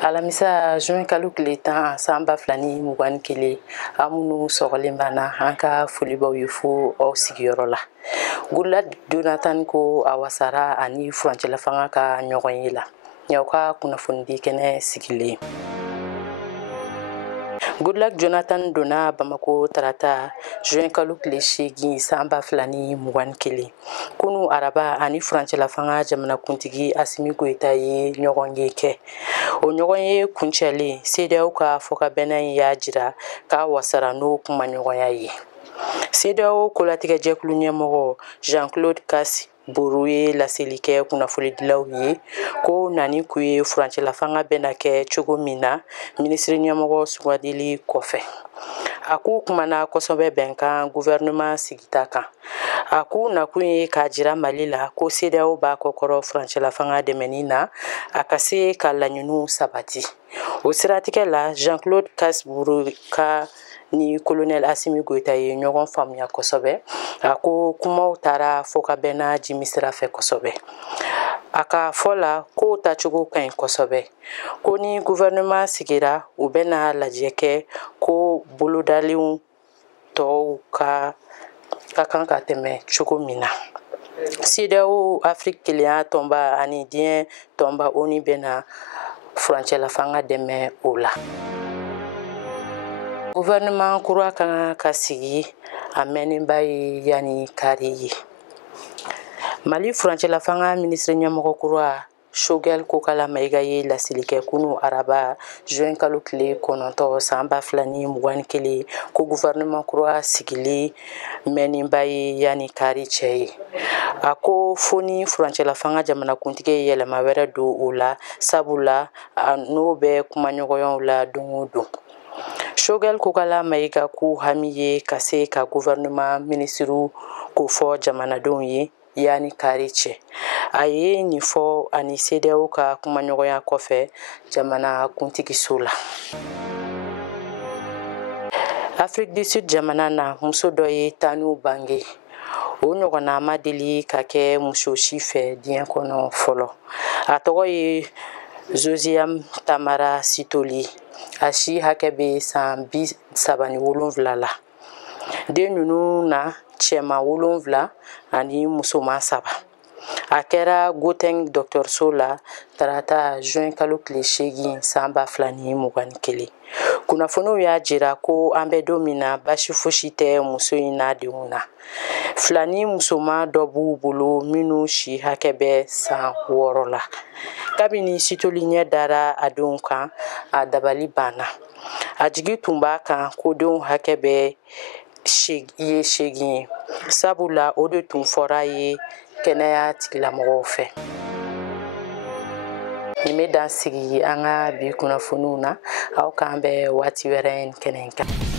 Alamisa juin kalo tile 10 san 2021 an minnu sɔgɔlen b'an an ka folibaw ye fo aw sigiyɔrɔ la. Goodluck Jonathan ko a wasara ani furancɛla fanga ka ɲɔgɔn ye la. Y'aw ka kunnafonidi kɛnɛ sigilen. Goodluck Jonathan donna Bamako tarata juin kalo tile 8 san 2021 kunu araba ani furancɛla fanga jamanakuntigi Asimi Goita ye ɲɔgɔn ye kɛ. O ɲɔgɔn ye kuncɛlen CEDEAO ka fɔkabɛnna y'a jira k'a wasara n'o kuma ɲɔgɔnya ye. CEDEAO kolatigɛjɛkulu ɲɛmɔgɔ Jean-Claude Kassi Boro ye laseli kɛ kunnafonidilaw ye ko nani kun ye furancɛla fanga bɛna kɛ cogo min na minisiri ɲɛmɔgɔ sugandili kɔfɛ. A k'u kumana kosɛbɛ bɛnkan gouvernement sigita kan. A k'u nakun ye k'a jira Mali la ko CEDEAO b'a kɔkɔrɔ furancɛla fanga dɛmɛni na a ka se ka laɲiniw sabati. O siratigɛ la Jean-Claude Kassi Boro ka ni colonel Asimi Goita ye ɲɔgɔn faamuya kosɛbɛ. A ko kumaw taara fɔkabɛnna jimi sira fɛ kosɛbɛ. A ka fɔ la ko tacogo ka ɲi kosɛbɛ. Ko ni gouvernement sigira u bɛna lajɛ kɛ ko bolodalenw tɔw ka kan ka tɛmɛ cogo min na. CEDEAO Afrique kelenya tɔnba ani diɲɛ tɔnba ONU bɛna furancɛla fanga dɛmɛ o la. Gouvernement kura kan ka sigi a mɛnnenba ye yani kari ye. Mali furancɛla fanga minisiri ɲɛmɔgɔ kura Choguel Kokala Mayiga ye laseli kɛ kunu araba juin kalo tile 9 san 2021 ko gouvernement kura sigili mɛnnenba ye yani kari cɛ ye. A ko fo ni furancɛla fanga jamanakuntigi ye yɛlɛma wɛrɛ don o la sabula n'o bɛ kumaɲɔgɔnyaw la don o don. Choguel Kokala Mayiga k'u hami ye ka se ka gouvernement minisiriw ko fɔ jamanadenw ye yani kari cɛ. A ye nin fɔ ani CEDEAO ka kumaɲɔgɔnya kɔfɛ jamanakuntigiso la. Afrique du Sud jamana na muso dɔ ye tanu bange. O ɲɔgɔnna ma deli ka kɛ muso si fɛ diɲɛ kɔnɔ fɔlɔ. A tɔgɔ ye Josiane Tamara Sitoli. A si hakɛ bɛ san 37 la. Den ninnu na cɛman 7 ani musoman 3. A kɛra Gauteng dɔgɔtɔrɔso la tarata juin kalo tile 8 san 2021. Kunnafoniw y'a jira ko an bɛ don min na basi fosi tɛ muso in n'a denw na. Filani musoman dɔ b'u bolo minnu si hakɛ bɛ san 6 la. Kabini Sitoli ɲɛ dara a denw kan a dabali banna. A jigi tun b'a kan ko denw hakɛ bɛ 8 ye. Sabula o de tun fɔra ye kɛnɛya tigilamɔgɔw fɛ. Nin bɛ dan sigi an ka bi kunnafoniw na. Aw k'an bɛ waati wɛrɛ kɛnɛ kan.